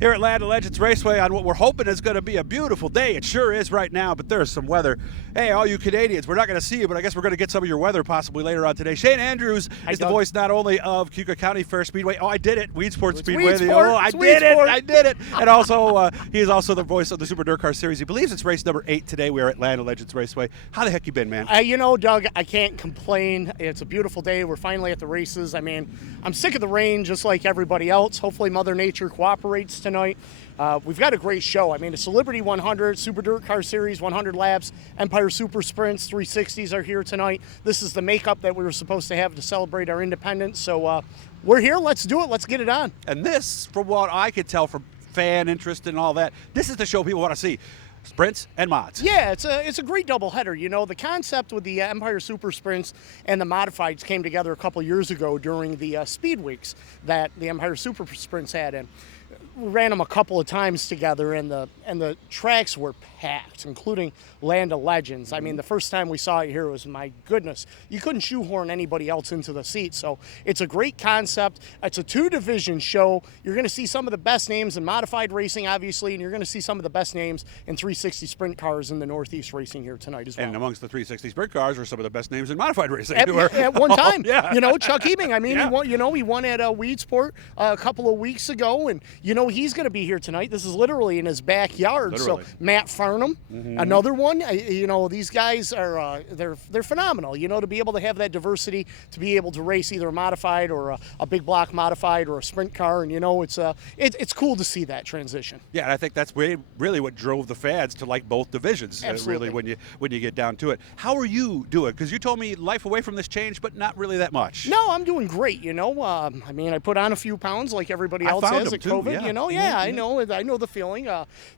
Here at Land of Legends Raceway on what we're hoping is going to be a beautiful day. It sure is right now, but there's some weather. Hey, all you Canadians, we're not going to see you, but I guess we're going to get some of your weather possibly later on today. Shane Andrews is the voice not only of Cayuga County Fair Speedway. Oh, I did it. Weedsport Speedway. I did it. And also, he is also the voice of the Super Dirt Car Series. He believes it's race number 8 today. We are at Land of Legends Raceway. How the heck you been, man? Doug, I can't complain. It's a beautiful day. We're finally at the races. I mean, I'm sick of the rain just like everybody else. Hopefully Mother Nature cooperates tonight. We've got a great show. I mean, it's the Liberty 100, Super Dirt Car Series, 100 laps, Empire Super Sprints, 360s are here tonight. This is the makeup that we were supposed to have to celebrate our independence. So we're here. Let's do it. Let's get it on. And this, from what I could tell from fan interest and all that, this is the show people want to see. Sprints and mods. Yeah, it's a great doubleheader. You know, the concept with the Empire Super Sprints and the modifieds came together a couple years ago during the Speed Weeks that the Empire Super Sprints had. And we ran them a couple of times together, and the tracks were packed, including Land of Legends. I mean, the first time we saw it here was, my goodness, you couldn't shoehorn anybody else into the seat. So it's a great concept. It's a two-division show. You're going to see some of the best names in modified racing, obviously, and you're going to see some of the best names in 360 sprint cars in the Northeast racing here tonight as well. And amongst the 360 sprint cars are some of the best names in modified racing. At one time, yeah. You know, Chuck Ebing. I mean, yeah. he won at Weedsport a couple of weeks ago, and he's going to be here tonight. This is literally in his backyard. Literally. So Matt Farnham, another one. These guys are they're phenomenal. To be able to have that diversity, to be able to race either a modified or a big block modified or a sprint car, and it's cool to see that transition. Yeah, and I think that's really what drove the fans to like both divisions. Absolutely. Really, when you get down to it. How are you doing? Because you told me life away from this changed, but not really that much. No, I'm doing great. I put on a few pounds like everybody else has at COVID. I know the feeling.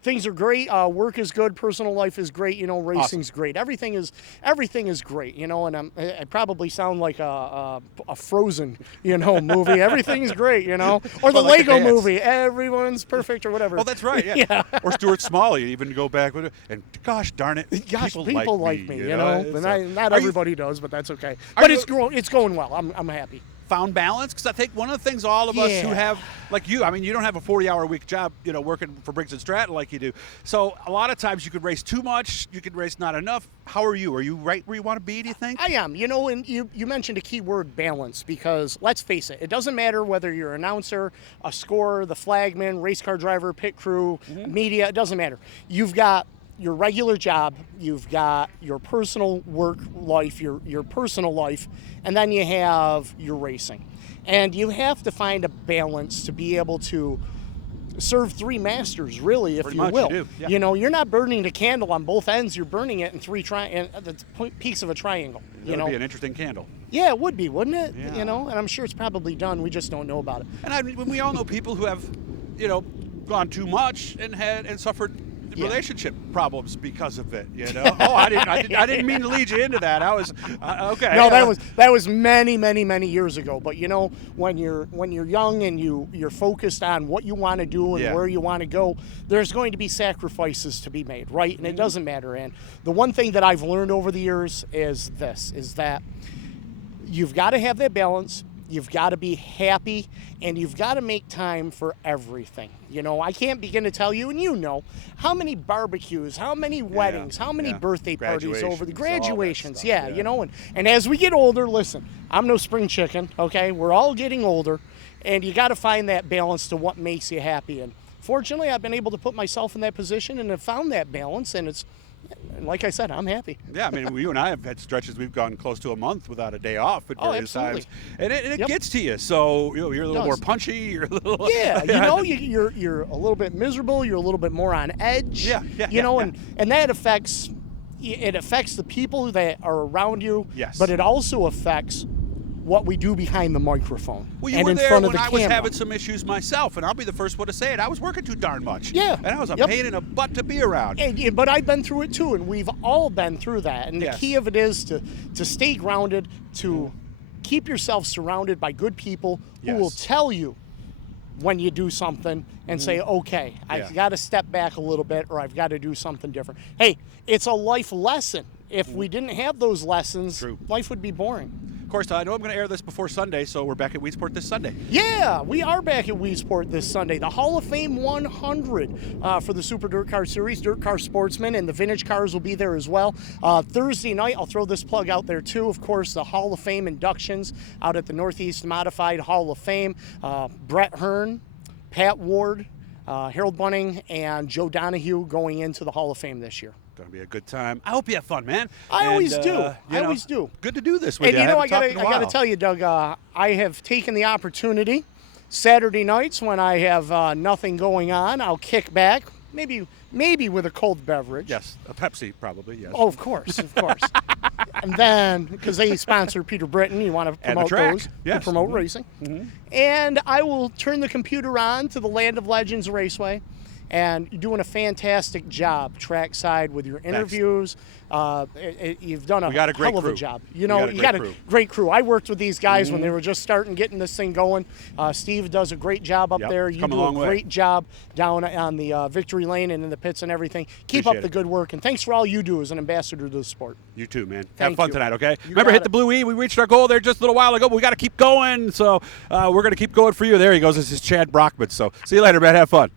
Things are great. Work is good. Personal life is great. Racing's awesome. great. Everything is great. And I probably sound like a Frozen, movie. Everything's great. Or the like Lego the dance. movie. Everyone's perfect or whatever. Oh, that's right. Yeah. Yeah. Or Stuart Smalley, even go back with it. And gosh darn it, people like me. Not everybody does, but that's okay. Are But you- it's going well. I'm happy. Found balance? Because I think one of the things all of us who have, like you, I mean, you don't have a 40-hour-a-week job, working for Briggs & Stratton like you do. So a lot of times you could race too much, you could race not enough. How are you? Are you right where you want to be, do you think? I am. And you mentioned a key word, balance, because let's face it doesn't matter whether you're an announcer, a scorer, the flagman, race car driver, pit crew, media, it doesn't matter. You've got your regular job, you've got your personal work life, your personal life, and then you have your racing. And you have to find a balance to be able to serve three masters, really, if Pretty you much will. you do, yeah. You're not burning the candle on both ends, you're burning it in the peaks of a trayangle. That would be an interesting candle. Yeah, it would be, wouldn't it? Yeah. And I'm sure it's probably done, we just don't know about it. And we all know people who have, gone too much and suffered relationship problems because of it. Oh, I didn't mean to lead you into that. I was okay. No, that was many, many, many years ago. But when you're young and you're focused on what you want to do and where you want to go, there's going to be sacrifices to be made, right? And it doesn't matter. And the one thing that I've learned over the years is that you've got to have that balance. You've got to be happy, and you've got to make time for everything. I can't begin to tell you, and how many barbecues, how many weddings, how many birthday parties over the graduations. Stuff, and as we get older, listen, I'm no spring chicken, okay? We're all getting older, and you got to find that balance to what makes you happy. And fortunately, I've been able to put myself in that position and have found that balance, and like I said, I'm happy. Yeah, I mean, you and I have had stretches we've gone close to a month without a day off at various times, and it gets to you. So you're a little more punchy. You're a little you're a little bit miserable. You're a little bit more on edge. And that affects the people that are around you. Yes. But it also affects what we do behind the microphone. Well, you and were in there front of when the I was camera. having some issues myself, and I'll be the first one to say it. I was working too darn much. Yeah. And I was a pain in the butt to be around. But I've been through it too, and we've all been through that. And the key of it is to stay grounded, to keep yourself surrounded by good people who will tell you when you do something and say, okay, I've got to step back a little bit, or I've got to do something different. Hey, it's a life lesson. If we didn't have those lessons, life would be boring. course, I know I'm going to air this before Sunday, so we're back at Weedsport this Sunday. Yeah, we are back at Weedsport this Sunday. The Hall of Fame 100 for the Super Dirt Car Series, Dirt Car Sportsman, and the vintage cars will be there as well. Thursday night, I'll throw this plug out there too. Of course, the Hall of Fame inductions out at the Northeast Modified Hall of Fame. Brett Hearn, Pat Ward, Harold Bunning, and Joe Donahue going into the Hall of Fame this year. Going to be a good time. I hope you have fun, man. I always do. I always do. Good to do this with And you. you know, I got to tell you, Doug, I have taken the opportunity Saturday nights when I have nothing going on. I'll kick back, maybe with a cold beverage. Yes, a Pepsi probably, yes. Oh, of course. And then, because they sponsor Peter Britton, you want to promote those, yes. promote racing. Mm-hmm. And I will turn the computer on to the Land of Legends Raceway. And you're doing a fantastic job trackside with your interviews. You've done a hell of a job. You know, you got a great crew. I worked with these guys when they were just getting this thing going. Steve does a great job up there. You do a great job down on the victory lane and in the pits and everything. Keep up the good work, and thanks for all you do as an ambassador to the sport. You too, man. Have fun tonight, okay? You Remember, hit the blue E. We reached our goal there just a little while ago, but we got to keep going. So we're going to keep going for you. There he goes. This is Chad Brockman. So see you later, man. Have fun.